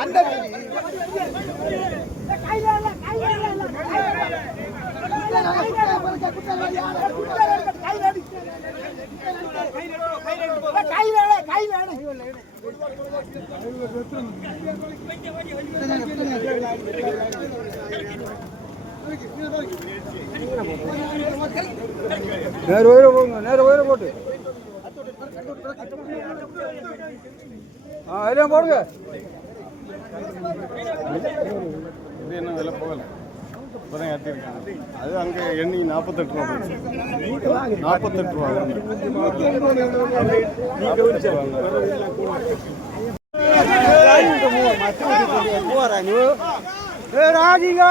அந்த கை வேலை கை வேலை. நேரு உயர போங்க நேரு உயர போட்டு ஆ எல்லாம் போடுங்க இப்போதான் ஏற்றிருக்காங்க அது அங்கே எண்ணி நாற்பத்தெட்டு ரூபா போச்சு. நாற்பத்தெட்டு ரூபா ராஜிங்கா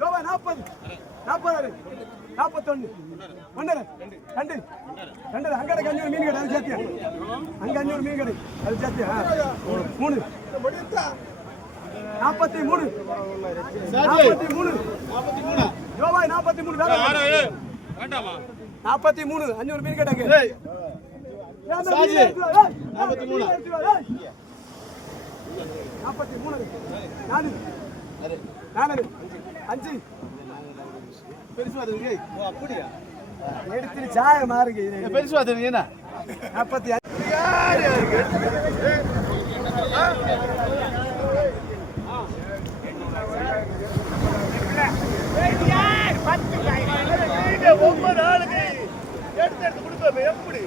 யோபா நாற்பது. நாற்பது நாற்பத்தொன்று ஒன்றரை ரெண்டு. ரெண்டு அங்கே அஞ்சூறு மீன் கடை அது சேர்த்தியா? அங்கே அஞ்சூறு மீன் கடை அது சேர்த்தியா? மூணு. நாற்பத்தி மூணு. நாற்பத்தி மூணு. யோபாய் நாற்பத்தி மூணு. நாற்பத்தி மூணு. அஞ்சூறு மீன் கேட்டாங்க நாற்பத்தி மூணு? நாற்பத்தி மூணு. நாலு நாலு. அஞ்சு. பெருசு வருது அப்படியா? எடுத்துட்டு சாய மாறுங்க பெருசு வருது என்ன? நாற்பத்தி அஞ்சு. ஒன்பது ஆளுக்கு எடுத்து எடுத்து கொடுப்போம் எப்படி?